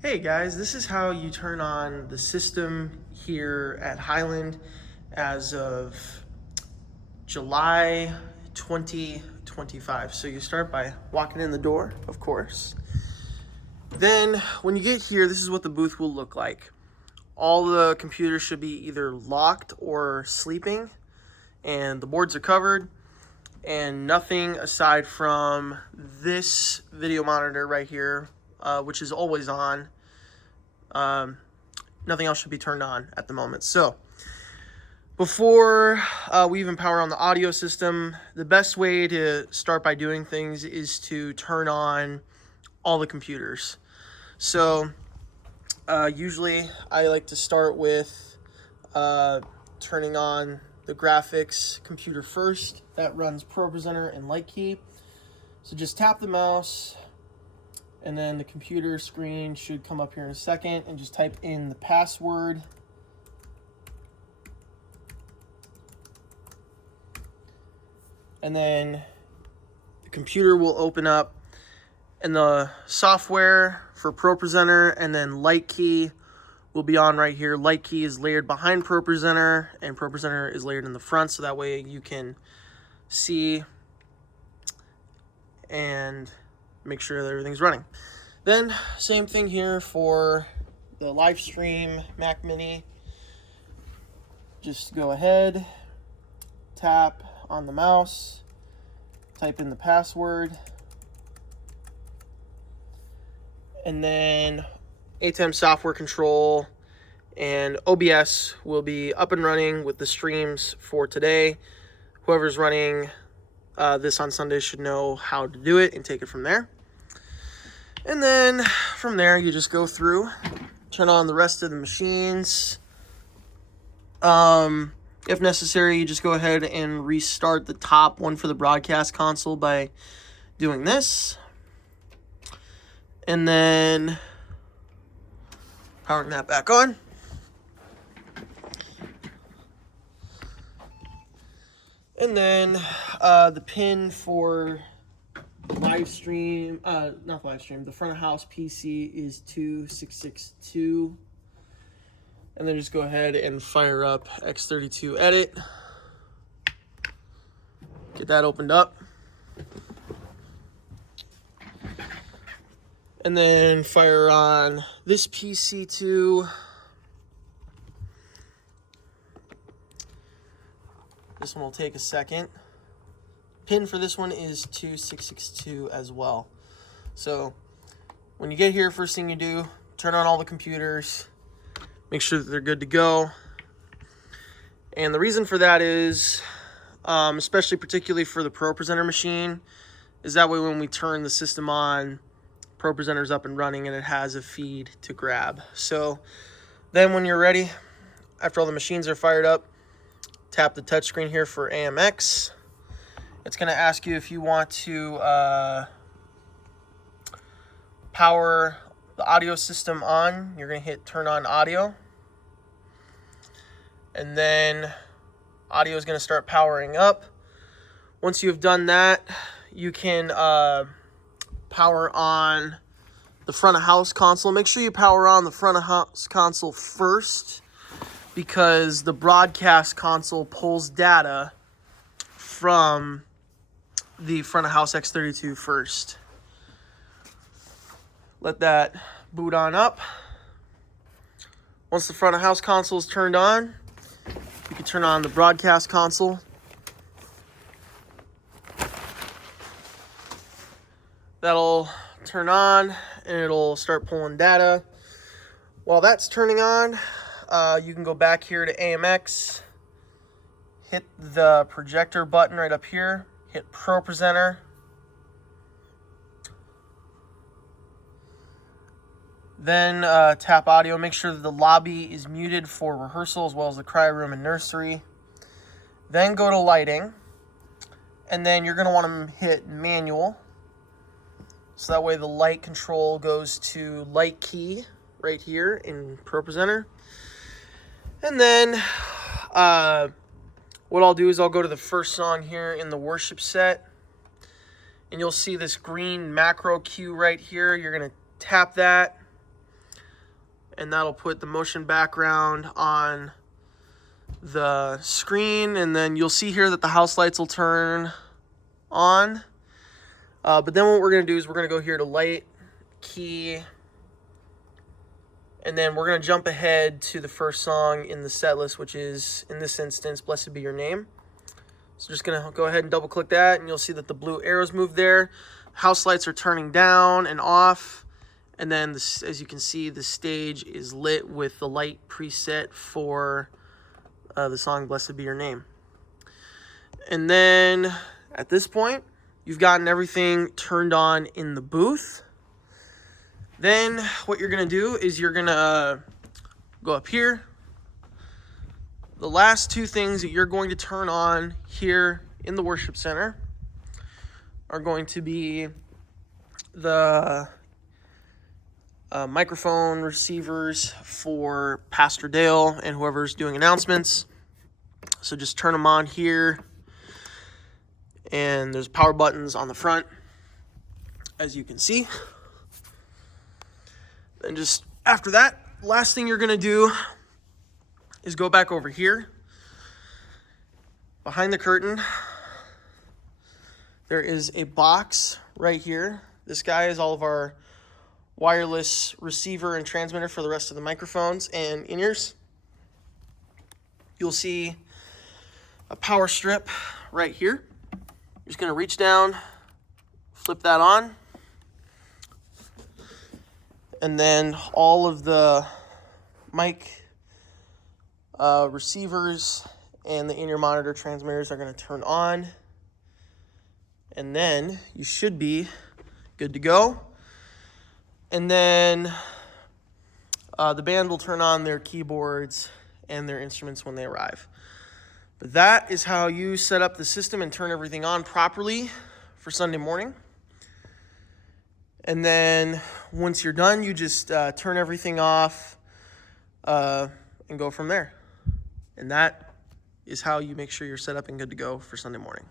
Hey guys, this is how you turn on the system here at Highland as of July 2025. So you start by walking in the door, of course. Then when you get here, this is what the booth will look like. All the computers should be either locked or sleeping, and the boards are covered, and nothing aside from this video monitor right here, which is always on. Nothing else should be turned on at the moment. So before we even power on the audio system, the best way to start by doing things is to turn on all the computers. So usually I like to start with turning on the graphics computer first. That runs ProPresenter and Light Key. So just tap the mouse, and then the computer screen should come up here in a second, and just type in the password. And then the computer will open up, and the software for ProPresenter and then Light Key will be on right here. Light Key is layered behind ProPresenter, and ProPresenter is layered in the front, so that way you can see and make sure that everything's running. Then same thing here for the live stream Mac Mini. Just go ahead, tap on the mouse, type in the password, and then ATEM software control and OBS will be up and running with the streams for today. Whoever's running this on Sunday should know how to do it and take it from there. And then from there, you just go through, turn on the rest of the machines. If necessary, you just go ahead and restart the top one for the broadcast console by doing this. And then powering that back on. And then the pin for live stream, not live stream, the front of house PC is 2662. And then just go ahead and fire up X32 Edit. Get that opened up. And then fire on this PC too. This one will take a second. Pin for this one is 2662 as well. So when you get here, first thing you do, turn on all the computers, make sure that they're good to go. And the reason for that is, especially particularly for the ProPresenter machine, is that way when we turn the system on, ProPresenter's up and running and it has a feed to grab. So then when you're ready, after all the machines are fired up, tap the touchscreen here for AMX. It's going to ask you if you want to power the audio system on. You're going to hit turn on audio. And then audio is going to start powering up. Once you have done that, you can power on the front of house console. Make sure you power on the front of house console first, because the broadcast console pulls data from the front of house X32 first. Let that boot on up. Once the front of house console is turned on, you can turn on the broadcast console. That'll turn on and it'll start pulling data. While that's turning on, you can go back here to AMX, hit the projector button right up here, hit ProPresenter. Then tap audio. Make sure that the lobby is muted for rehearsal as well as the cry room and nursery. Then go to lighting. And then you're going to want to hit manual. So that way the light control goes to Light Key right here in ProPresenter. And then what I'll do is I'll go to the first song here in the worship set. And you'll see this green macro cue right here. You're going to tap that. and that'll put the motion background on the screen, and then you'll see here that the house lights will turn on. But then what we're going to do is we're going to go here to light, key, and then we're going to jump ahead to the first song in the set list, which is, in this instance, Blessed Be Your Name. So just going to go ahead and double click that, and you'll see that the blue arrows move there. House lights are turning down and off. And then, as you can see, the stage is lit with the light preset for the song Blessed Be Your Name. And then, at this point, you've gotten everything turned on in the booth. Then, what you're going to do is you're going to go up here. The last two things that you're going to turn on here in the worship center are going to be the microphone receivers for Pastor Dale and whoever's doing announcements. So just turn them on here, and there's power buttons on the front, as you can see. Then just after that, last thing you're going to do is go back over here. Behind the curtain, there is a box right here. This guy is all of our wireless receiver and transmitter for the rest of the microphones and in-ears. You'll see a power strip right here. You're just going to reach down, flip that on, and then all of the mic receivers and the in-ear monitor transmitters are going to turn on, and then you should be good to go. And then the band will turn on their keyboards and their instruments when they arrive. But that is how you set up the system and turn everything on properly for Sunday morning. And then once you're done, you just turn everything off and go from there. And that is how you make sure you're set up and good to go for Sunday morning.